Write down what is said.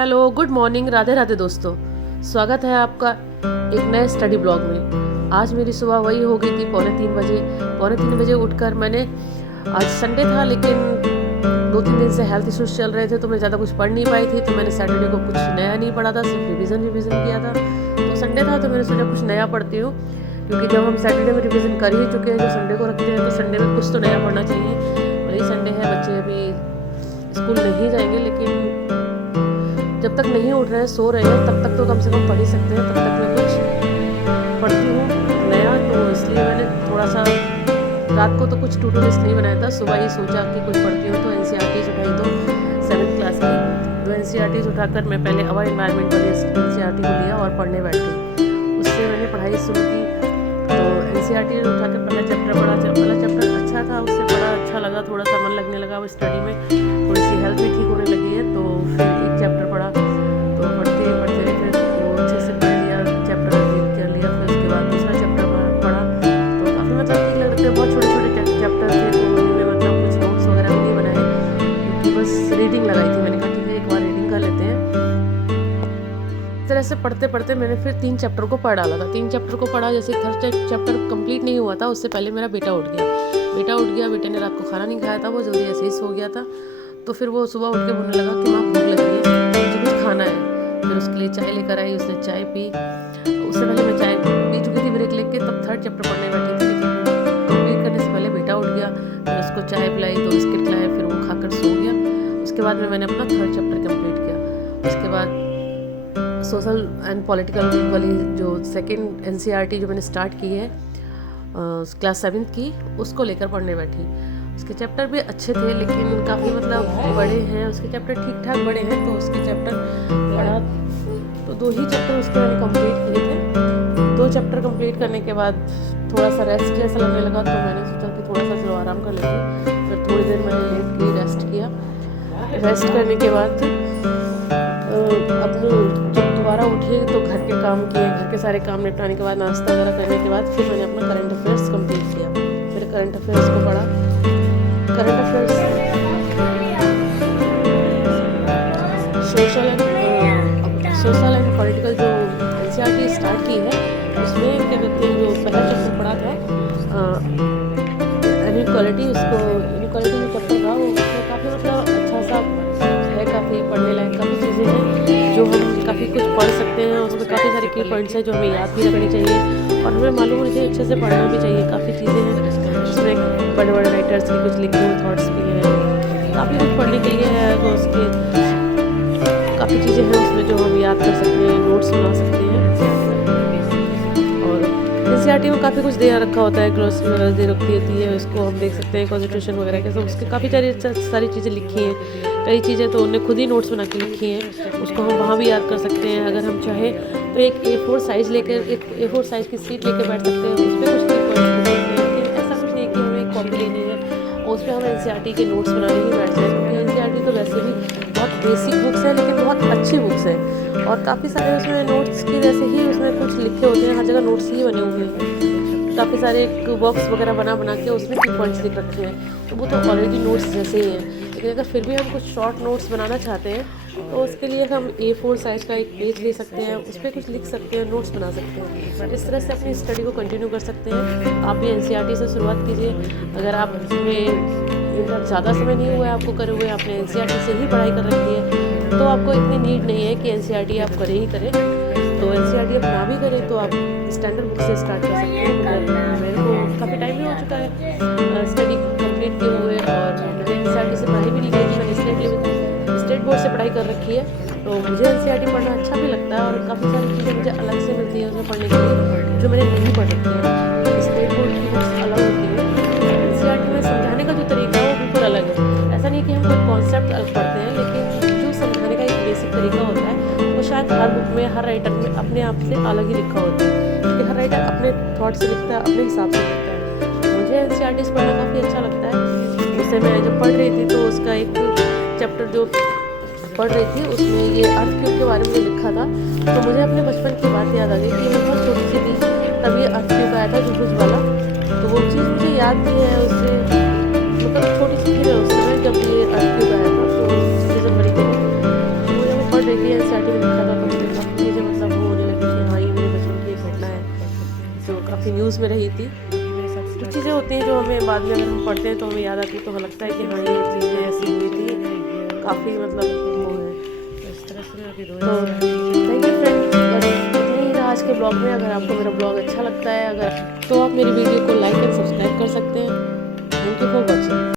Hello, good morning, Radhe Radhe दोस्तों। स्वागत है आपका एक नए स्टडी ब्लॉग में। आज मेरी सुबह वही हो गई थी पौने तीन बजे उठकर मैंने, आज संडे था लेकिन 2-3 दिन से हेल्थ इश्यूज चल रहे थे तो मैं ज़्यादा कुछ पढ़ नहीं पाई थी। तो मैंने सैटरडे को कुछ नया नहीं पढ़ा था, सिर्फ रिवीजन किया था। तो संडे था तो मैंने सोचा कुछ नया पढ़ती हूँ, क्योंकि जब हम सैटरडे में रिवीजन कर ही चुके हैं, जो संडे को रखते हैं, तो संडे में कुछ तो नया पढ़ना चाहिए। वही संडे है, बच्चे अभी स्कूल नहीं जाएंगे, लेकिन जब तक नहीं उठ रहे हैं, सो रहे हैं, तब तक तो कम से कम पढ़ ही सकते हैं। तब तक मैं कुछ पढ़ती हूँ नया, तो इसलिए मैंने थोड़ा सा रात को तो कुछ टू डू लिस्ट नहीं बनाया था, सुबह ही सोचा कि कुछ पढ़ती हूँ। तो एनसीईआरटी उठाई, तो 7th क्लास की 2 एनसीईआरटी उठाकर मैं पहले अवर एनवायरनमेंट वाली एनसीईआरटी को लिया और पढ़ने बैठ गई। उससे मैंने पढ़ाई शुरू की। तो एनसीईआरटी उठाकर पहला चैप्टर पढ़ा। पहला चैप्टर अच्छा था, उससे पढ़ा अच्छा लगा, थोड़ा सा मन लगने लगा। वो स्टडी में थोड़ी सी हेल्थ भी ठीक होने लगी है। तो फिर एक चैप्टर पढ़ा, तो पढ़ते पढ़ते फिर वो अच्छे से पढ़ लिया, चैप्टर रीड कर लिया। फिर उसके बाद दूसरा चैप्टर पढ़ा, तो काफ़ी मतलब ठीक लग रहे थे। बहुत छोटे छोटे चैप्टर थे, तो उन्होंने मतलब कुछ नोट्स वगैरह भी नहीं बनाए, क्योंकि बस रीडिंग लगाई थी। मैंने कहा ठीक है, एक बार रीडिंग कर लेते हैं। इस तरह से पढ़ते पढ़ते मैंने फिर 3 चैप्टर को पढ़ डाला था। 3 चैप्टर को पढ़ा, जैसे 3rd चैप्टर कंप्लीट नहीं हुआ था, उससे पहले मेरा बेटा उठ गया। बेटे ने रात को खाना नहीं खाया था, वो जल्दी ऐसे ही सो गया था। तो फिर वो सुबह उठ के बोलने लगा कि माँ भूख लगी है, मुझे कुछ खाना है। फिर उसके लिए चाय लेकर आई, उसने चाय पी। उससे पहले मैं चाय पी चुकी थी ब्रेक लेके, तब 3rd चैप्टर पढ़ने बैठी थी। लेकिन कंप्लीट करने से पहले बेटा उठ गया, फिर उसको चाय पिलाई, 2 बिस्किट खिलाए, फिर वो खाकर सो गया। उसके बाद में मैंने अपना 3rd चैप्टर कंप्लीट किया। उसके बाद सोशल एंड पॉलिटिकल वाली जो 2nd एनसीईआरटी जो मैंने स्टार्ट की है क्लास 7th की, उसको लेकर पढ़ने बैठी। उसके चैप्टर भी अच्छे थे, लेकिन काफ़ी मतलब बड़े हैं। उसके चैप्टर ठीक ठाक बड़े हैं, तो उसके चैप्टर पढ़ा तो 2 ही चैप्टर उसके मैंने कंप्लीट किए थे। 2 चैप्टर कंप्लीट करने के बाद थोड़ा सा रेस्ट जैसा लगने लगा, तो मैंने सोचा कि थोड़ा सा चलो आराम कर लेती हूँ। फिर थोड़ी देर मैंने लेट के रेस्ट किया। रेस्ट करने के बाद अपने जब दोबारा उठी तो घर के काम किए। घर के सारे काम निपटाने के बाद, नाश्ता वगैरह करने के बाद, फिर मैंने अपना करंट अफेयर्स कंप्लीट किया। फिर करंट अफेयर्स को पढ़ा। Current affairs social and political जो एनसीईआरटी स्टार्ट की है, उसमें क्या कहते हैं, जो पहला चैप्टर पढ़ा था इनइक्वालिटी, इनइक्वालिटी जो चैप्टर था, वो काफ़ी मतलब अच्छा सा है, काफ़ी पढ़ने लायक काफ़ी चीज़ें हैं जो हम काफ़ी कुछ पढ़ सकते हैं। उसमें काफ़ी सारे की पॉइंट्स हैं जो हमें याद भी रखनी चाहिए और हमें मालूम होनी चाहिए, अच्छे से पढ़ना भी चाहिए। काफ़ी चीज़ें हैं जिसमें बड़े बड़े राइटर्स के कुछ लिखे हुए थॉट्स भी हैं, काफ़ी कुछ पढ़ने के लिए है। तो उसके काफ़ी चीज़ें हैं उसमें जो हम याद कर सकते हैं, नोट्स बना सकते हैं। और एनसीईआरटी में काफ़ी कुछ दे रखा होता है, ग्लोस वगैरह दे रखी होती है, उसको हम देख सकते हैं, कॉन्स्टिट्यूशन वगैरह के। तो उसके काफ़ी सारी चीज़ें लिखी हैं। कई चीज़ें तो उन्होंने खुद ही नोट्स बना के लिखी हैं, उसको हम वहाँ भी याद कर सकते हैं। अगर हम चाहें तो एक A4 साइज़ लेकर, एक A4 साइज़ की शीट लेकर बैठ सकते हैं, उस पर कुछ लिख सकते हैं। लेकिन ऐसा कुछ नहीं कि हमें एक कॉपी लेनी है और उस पर हम एनसीईआरटी के नोट्स बनाने ही बैठ जाए, क्योंकि एनसीईआरटी तो वैसे भी बहुत बेसिक बुक्स है, लेकिन बहुत अच्छी बुक्स है। और काफ़ी सारे उसमें नोट्स की जैसे ही उसमें कुछ लिखे होते हैं, हर जगह नोट्स ही बने हुए हैं। काफ़ी सारे बॉक्स वगैरह बना के उसमें की पॉइंट्स लिख रखे हैं, तो वो तो ऑलरेडी नोट्स जैसे ही हैं। लेकिन अगर फिर भी हम कुछ शॉर्ट नोट्स बनाना चाहते हैं, तो उसके लिए हम A4 साइज़ का एक पेज ले सकते हैं, उस पर कुछ लिख सकते हैं, नोट्स बना सकते हैं। इस तरह से अपनी स्टडी को कंटिन्यू कर सकते हैं। आप भी एनसीईआरटी से शुरुआत कीजिए। अगर आप में ज़्यादा समय नहीं हुआ है आपको करे हुए, आपने एनसीईआरटी से ही पढ़ाई कर रखी है, तो आपको इतनी नीड नहीं है कि एनसीईआरटी आप करें ही करें। तो एनसीईआरटी आप ना भी करें तो आप स्टैंडर्ड बुक से स्टार्ट कर सकते हैं। मेरे को काफ़ी टाइम भी हो चुका है स्टडी कंप्लीट किए हुए, और मैंने एनसीईआरटी से पढ़ाई भी नहीं की थी। मैंने स्टेट बोर्ड से पढ़ाई कर रखी है, तो मुझे एनसीईआरटी पढ़ना अच्छा भी लगता है। और काफ़ी सारी चीज़ें मुझे अलग से मिलती है उसमें पढ़ने के लिए, जो मैंने नहीं पढ़ रखी है। स्टेट बोर्ड की बुक्स अलग होती है, एनसीईआरटी में समझाने का जो तरीका है वो बिल्कुल अलग है। ऐसा नहीं कि हम कोई कॉन्सेप्ट अलग पढ़ते हैं, लेकिन जो समझाने का एक बेसिक तरीका होता है, वो शायद हर बुक में, हर राइटर में अपने आप से अलग ही लिखा होता है, क्योंकि हर राइटर अपने थॉट से लिखता है, अपने हिसाब से लिखता है। मुझे एनसीईआरटी से पढ़ना काफ़ी अच्छा लगता है। उससे मैं जब पढ़ रही थी, तो उसका एक चैप्टर जो पढ़ रही थी, उसमें ये अर्थक्यूब के बारे में लिखा था। तो मुझे अपने बचपन की बात याद आ गई कि मैं बहुत छोटी सी थी, तब ये अर्थक्यूब आया था त्रिभुज वाला। तो वो चीज़ मुझे याद भी है, उससे मतलब छोटी सी थी मैं उस समय जब ये अर्थक्यूब आया था। तो 26 जनवरी के दिन तो जब मैं पढ़ देखिए एनसीईआरटी में लिखा था तो मुझे काफ़ी चीज़ें मतलब वो होने लगी कि हाँ ये मेरे बचपन की एक घटना है जो काफ़ी न्यूज़ में रही थी। जो चीज़ें होती हैं जो हमें बाद में अगर हम पढ़ते हैं तो हमें याद आती है तो हमें लगता है कि हाँ ये चीज़ें ऐसी हुई थी, काफ़ी मतलब वो है। तो थैंक यू फ्रेंड्स, बस इतना ही था आज के ब्लॉग में। अगर आपको मेरा ब्लॉग अच्छा लगता है अगर तो आप मेरी वीडियो को लाइक एंड सब्सक्राइब कर सकते हैं। Thank you for watching.